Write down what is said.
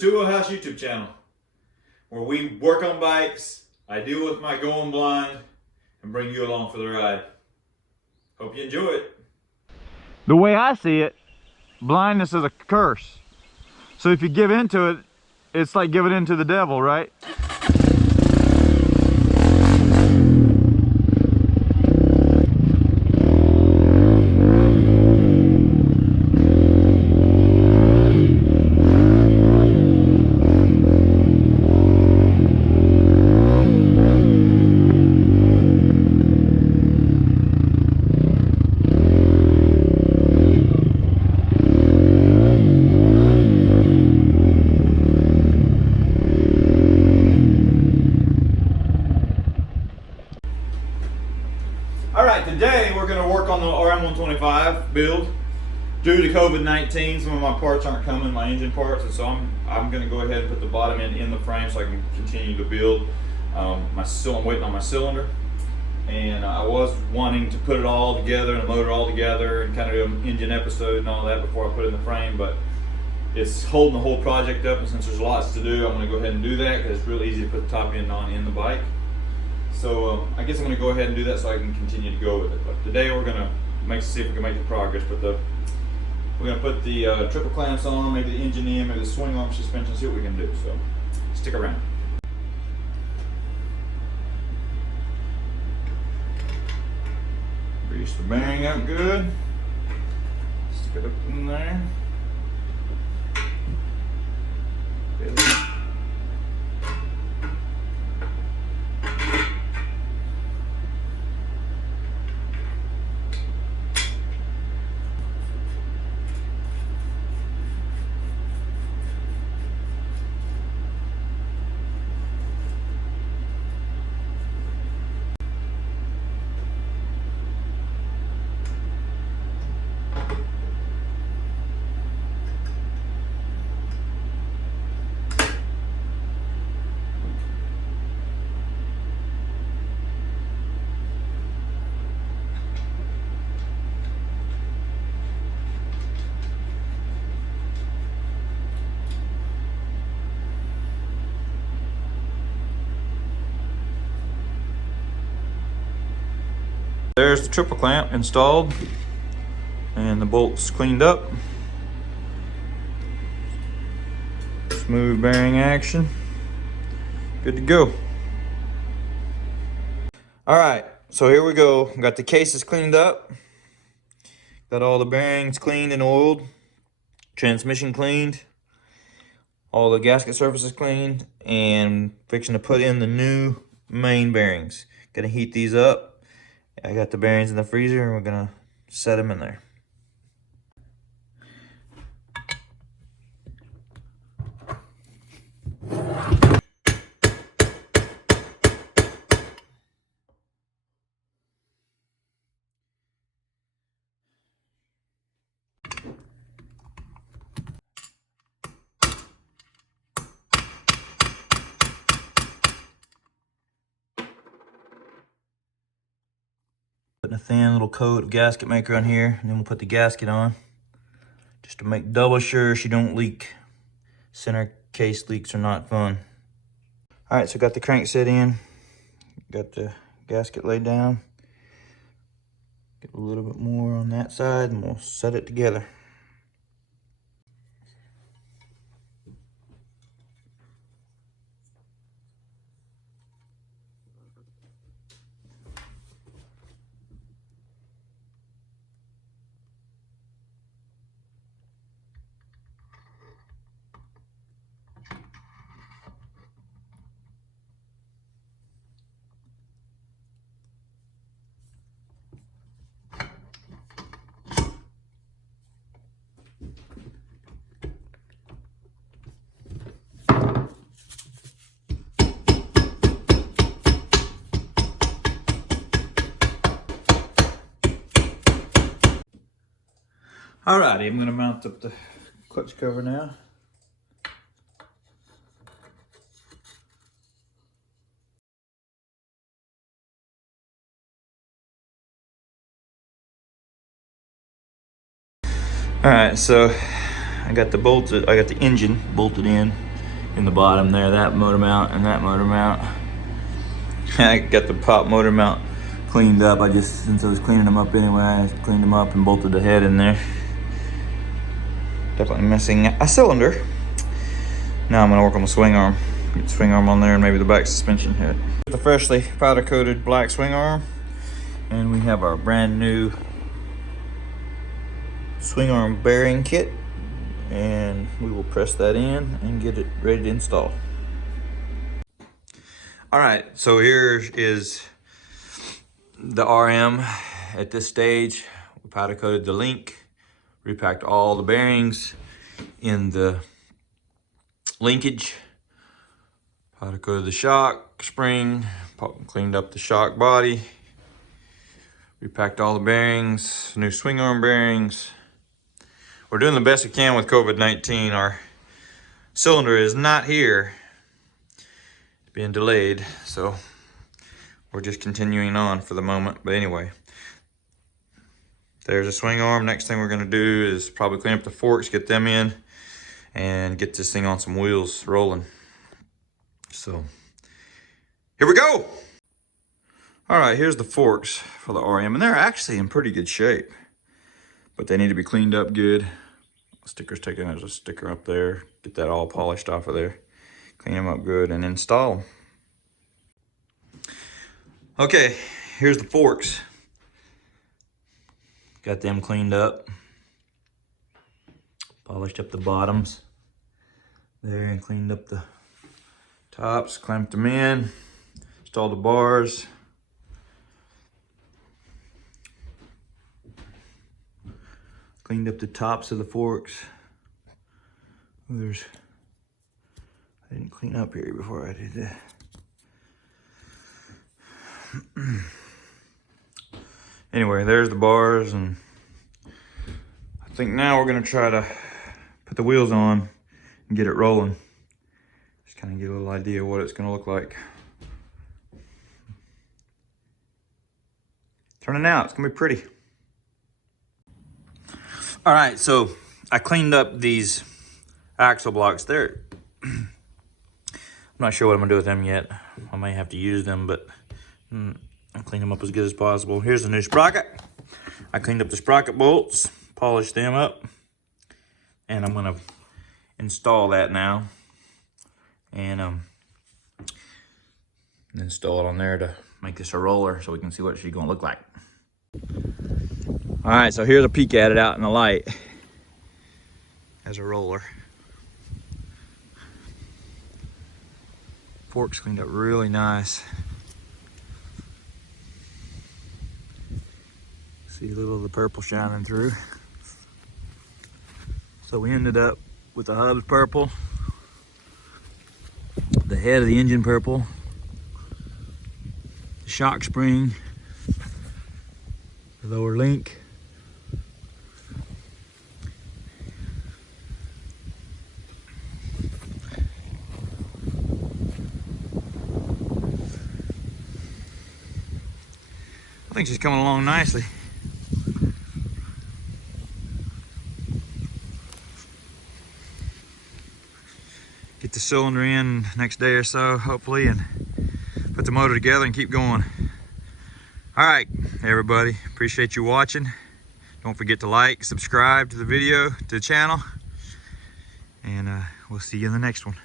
Tool House YouTube channel, where we work on bikes, I deal with my going blind, and bring you along for the ride. Hope you enjoy it. The way I see it, blindness is a curse. So if you give into it, it's like giving in to the devil, right? Alright, today we're going to work on the RM125 build. Due to COVID-19, some of my parts aren't coming, my engine parts, and so I'm going to go ahead and put the bottom end in the frame so I can continue to build. I'm waiting on my cylinder, and I was wanting to put it all together and load it all together and kind of do an engine episode and all that before I put it in the frame, but it's holding the whole project up, and since there's lots to do, I'm going to go ahead and do that because it's really easy to put the top end on in the bike. So I guess I'm going to go ahead and do that so I can continue to go with it. But today we're going to see if we can make the progress. But we're going to put the triple clamps on, maybe the engine in, maybe the swing arm suspension, see what we can do. So stick around. Grease the bearing up good. Stick it up in there. There's the triple clamp installed and the bolts cleaned up. Smooth bearing action. Good to go. Alright, so here we go. Got the cases cleaned up. Got all the bearings cleaned and oiled. Transmission cleaned. All the gasket surfaces cleaned. And fixing to put in the new main bearings. Gonna heat these up. I got the bearings in the freezer and we're gonna set them in there. Putting a thin little coat of gasket maker on here, and then we'll put the gasket on just to make double sure she don't leak. Center case leaks are not fun. All right, so got the crank set in, got the gasket laid down. Get a little bit more on that side and we'll set it together. Alrighty, I'm gonna mount up the clutch cover now. Alright, so I got the engine bolted in, in the bottom there, that motor mount and that motor mount. I got the pop motor mount cleaned up. Since I was cleaning them up anyway, I cleaned them up and bolted the head in there. Definitely missing a cylinder. Now I'm gonna work on the swing arm. Get the swing arm on there and maybe the back suspension head. The freshly powder coated black swing arm, and we have our brand new swing arm bearing kit, and we will press that in and get it ready to install. All right, so here is the RM at this stage. We powder coated the link, repacked all the bearings in the linkage, powder coated the shock spring, cleaned up the shock body, repacked all the bearings, new swing arm bearings. We're doing the best we can with COVID-19. Our cylinder is not here. It's being delayed, so we're just continuing on for the moment. But anyway, there's a swing arm. Next thing we're gonna do is probably clean up the forks, get them in, and get this thing on some wheels rolling. So here we go. All right, here's the forks for the RM, and they're actually in pretty good shape, but they need to be cleaned up good. Sticker's taken as a sticker up there. Get that all polished off of there. Clean them up good and install them. Okay, here's the forks. Got them cleaned up. Polished up the bottoms there and cleaned up the tops, clamped them in, installed the bars. Cleaned up the tops of the forks. I didn't clean up here before I did that. Anyway, there's the bars, and I think now we're gonna try to put the wheels on and get it rolling. Just kind of get a little idea of what it's gonna look like. Turning out, it's gonna be pretty. All right, so I cleaned up these axle blocks there. I'm not sure what I'm gonna do with them yet. I may have to use them, but I'll clean them up as good as possible. Here's the new sprocket. I cleaned up the sprocket bolts, polished them up, and I'm gonna install that now and install it on there to make this a roller so we can see what she's gonna look like. All right, so here's a peek at it out in the light as a roller. Forks cleaned up really nice. See a little of the purple shining through. So we ended up with the hubs purple, the head of the engine purple, the shock spring, the lower link, I think she's coming along nicely. Get the cylinder in next day or so, hopefully, and put the motor together and keep going. All right, everybody, appreciate you watching. Don't forget to like, subscribe to the video, to the channel, and we'll see you in the next one.